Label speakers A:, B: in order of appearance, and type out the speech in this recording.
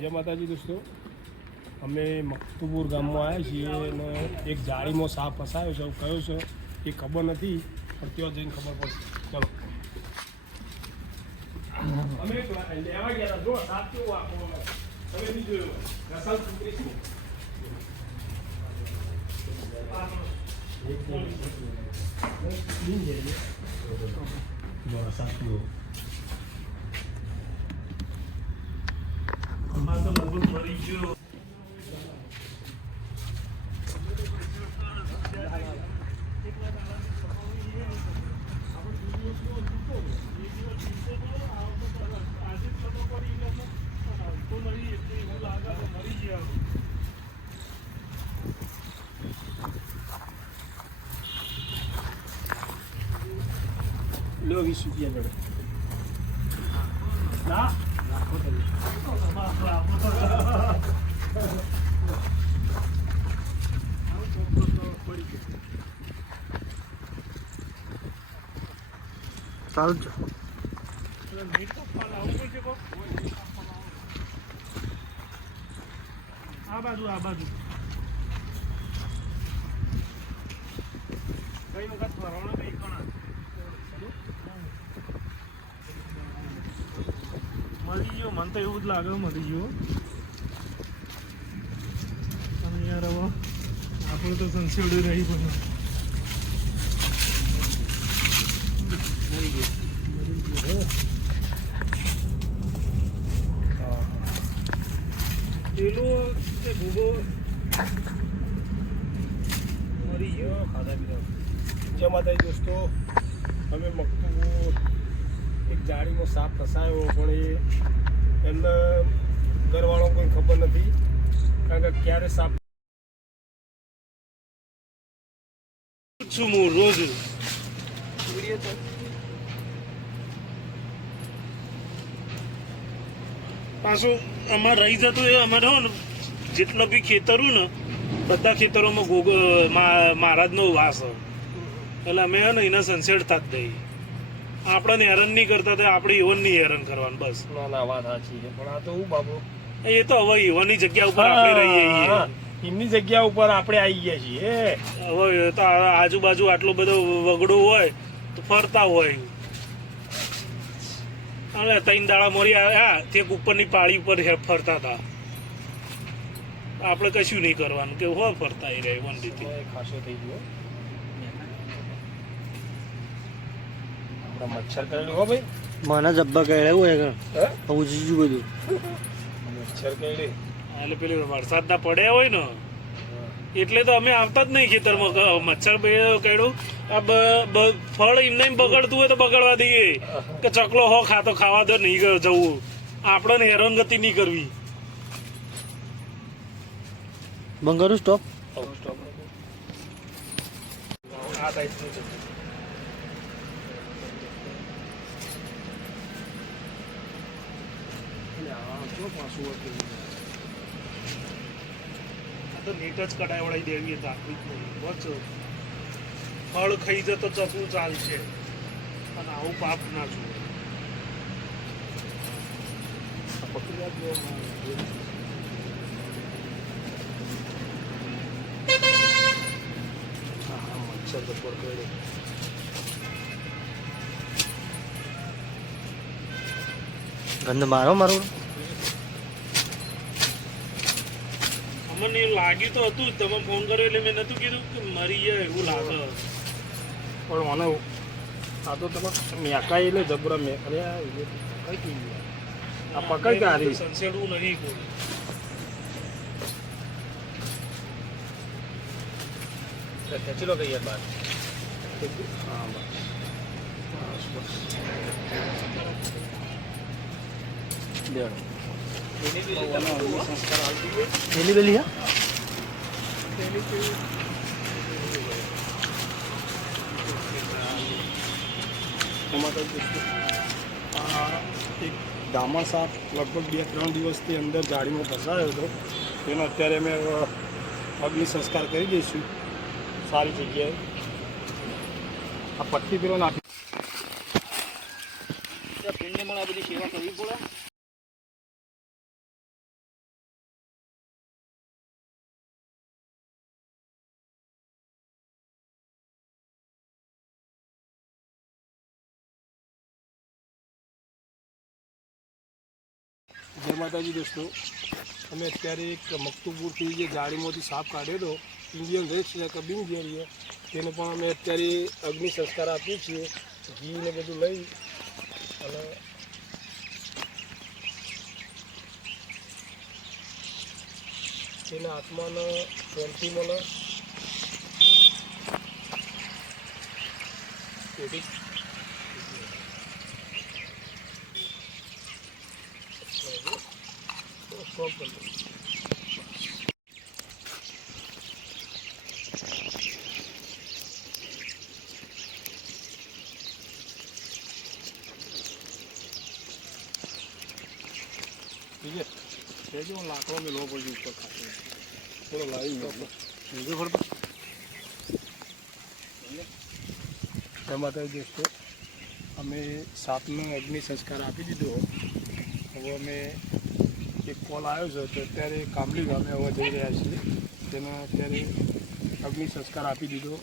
A: જય માતાજી દોસ્તો અમે મકતુપુર ગામમાં આવ્યા છીએ અને એક જાળીમાં સાપ ફસાયો છે કયો છે એ ખબર નથી પણ ત્યાં જઈને ખબર પડશે ચલો અમે લેવા ગયા હતા જો સાપ કેવો આખો તમે બી જોયો રસલ શું જો સાપ કેવો
B: આમાં તો લગભગ મરી ગયો
A: લો વીસ રૂપિયા જોડે ના.
C: ચાલુ જ
B: આ બાજુ આ બાજુ કઈ વખત ફરવાનો કઈ કણા મળી ગયો. મને તો એવું જ લાગે મળી ગયો. અને યાર હવે આપણે તો સંસેવડી રહી પણ પેલું તે ભૂગો મરી ગયો.
A: ખાધા પીધા. જય માતાજી દોસ્તો. અમે મકતુપુર એક જાળીનો સાપ ફસાયો પણ એ એમને ઘરવાળો કોઈ ખબર નથી, કારણ કે ક્યારે સાપ
B: છું હું રોજ પાછું અમારે રહી જતું એ અમારે હો ને, જેટલા બી ખેતરો ને, બધા ખેતરોમાં મહારાજનો વાસ. એટલે અમે હે ને એના સંસેડતા જ દઈએ આપણને હેરાન નહીં કરતા તો આપણે ઈવન નહીં હેરાન કરવાનું બસ.
A: ના ના વાત સાચી છે. પણ આ તો હું બાબુ?
B: એ તો હવે ઈવનની જગ્યા ઉપર આપણે રહીએ.
A: એમની જગ્યા ઉપર આપણે આવી ગયા છીએ
B: હવે તો આજુબાજુ આટલો બધો વગડો હોય તો ફરતા હોય. અને ત્રણ દાડા મોરી હા તે ઉપરની પાળી ઉપર ફરતા હતા. આપણે કશું નહીં કરવાનું કે હો ફરતા એ રહે વન રીતે
A: ખાસો થઈ ગયો. મચ્છર કરેલું હો ભાઈ.
C: મને જબ્બા કહેલા એવું હોય
A: હે?
C: પૂછી ગયું બધું.
A: મચ્છર કરેલી.
B: એટલે પેલી વરસાદના પડ્યા હોય ને એટલે તો અમે આવતા જ નહીં ખેતરમાં. મચ્છર બે કર્યું. આ ફળ એમને એમ બગડતું હોય તો બગડવા દઈએ. કે ચકલો હો ખાતો ખાવા દો નહીં જવું. આપણને હેરાનગતિ નહીં કરવી.
C: બંગારું સ્ટોપ
B: આ ટાઈપનું છે આ તો નીટ જ કઢાવડાવી દેવી હતા આખી જ નહીં ફળ ખાઈ જતો ચસવું ચાલશે અને આવું પાપ ના જુએ
A: મચ્છર તો પડતો
C: ગંધ મારો, મારું?
B: એવું લાગ્યું તો હતું જ. તમે ફોન કર્યો એટલે મેં નતું કીધું કે મરી જાય એવું લાગે.
A: પણ મને આ તો તમે મેકાઈ એટલે જબરા મે અરે કઈ કઈ આ પકડ કે હારી
B: સંસેડવું નહીં કોઈ.
A: ખેંચી લો કઈ બાર? હા બસ. બસ
C: પેલી પેલી હા
A: એમાં તો આ એક દામણ સાપ લગભગ બે ત્રણ દિવસથી અંદર ગાડીમાં ફસાયો હતો. તેનો અત્યારે અમે અગ્નિ સંસ્કાર કરી દઈશું. સારી જગ્યાએ. આ પટ્ટી પેલો નાખી
C: આ બધી સેવા કરવી પડે.
A: જય માતાજી દોસ્તો. અમે અત્યારે એક મકતુપુરથી જે જાળીમાંથી સાપ કાઢ્યો હતો, ઇન્ડિયન રેક્સ છે કે બિન ઝેરીએ તેને પણ અમે અત્યારે અગ્નિ સંસ્કાર આપીએ છીએ ઘી ને બધું લઈ અને તેના આત્માને ટ્વેન્ટી મળે તેથી સ્ટોપ કરી દો. ઠીક છે એ જો લાકડો મેળવો પડશે ઉપર ખાતે થોડો લાવી મૂકો. બીજું ખરું એમાં તો દોસ્તો અમે સાપનો અગ્નિ સંસ્કાર આપી દીધો હવે અમે એક કોલ આવ્યો છે તો અત્યારે કામલી ગામે હવે જઈ રહ્યા છીએ. તેને અત્યારે અગ્નિ સંસ્કાર આપી દીધો.